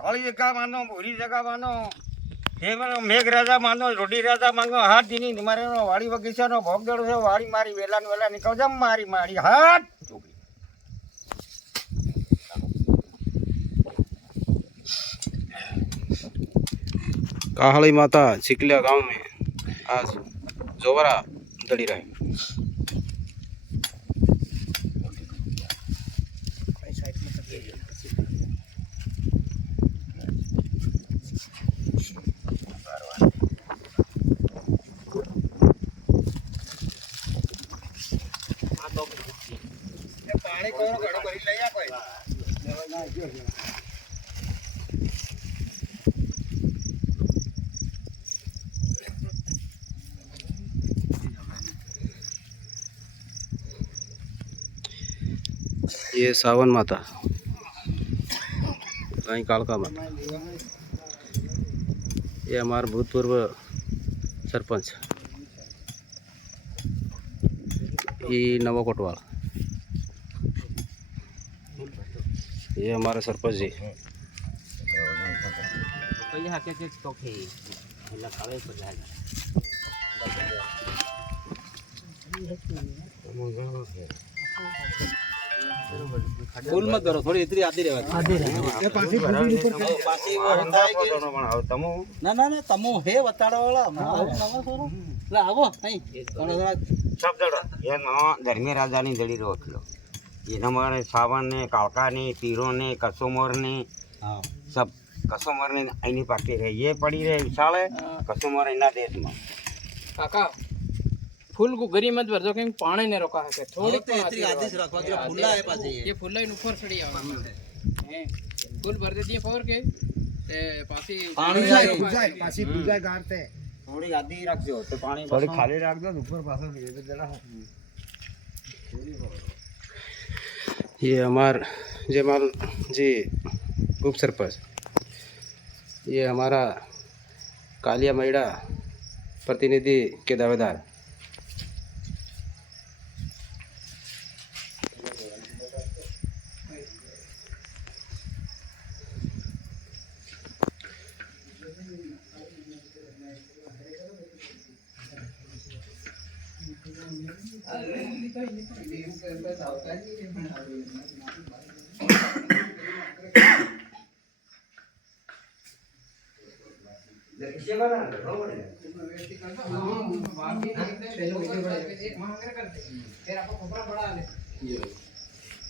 काली जगह मानो, भूरी जगह मानो, हे मानो मेघ राजा मानो, रोडी राजा मानो, हाथ दीनी तुम्हारे नो वाड़ी बगीचा नो भोग दड़ो से वाड़ी मारी वेला निकल जम मारी मारी हाथ काहली माता चिकलिया गांव में आज जोवरा दड़ी रहे। पानी को घड़ो भरी ले आ कोई ये सावन माता साई कालका माता, ये हमारे भूतपूर्व सरपंच ये नवा कोटवाल, ये हमारे सरपंच जी। फूल मत करो, थोड़ी इतनी आती रहे ना ना ना तमो है बताड़ा वाला ला आवो नहीं सब जड़ा ये नो धर्मी राजा नी जड़ी रोक लो ये हमारे सावन ने कालका ने पीरो ने कसुमर ने सब कसुमर ने आईनी पार्टी रहे ये पड़ी रहे विशाल है कसुमर इना देश में काका फूल को गरी मत भर दो क्योंकि पानी ने रोका है थोड़ी इतनी आती से रखवा के फुल्ला है पास ये फुल्ला इन ऊपर चढ़ी आवा है फूल भर दे दिए फोर के ते पासी पानी जाए पासी पूजा गारते थोड़ी आधी रख दो तो पानी थोड़ी खाली रख दो ऊपर पासा ये तो जरा ये हमार जयमाल जी उप सरपंच, ये हमारा कालिया मैड़ा प्रतिनिधि के दावेदार। फिर आपको कपड़ा बड़ा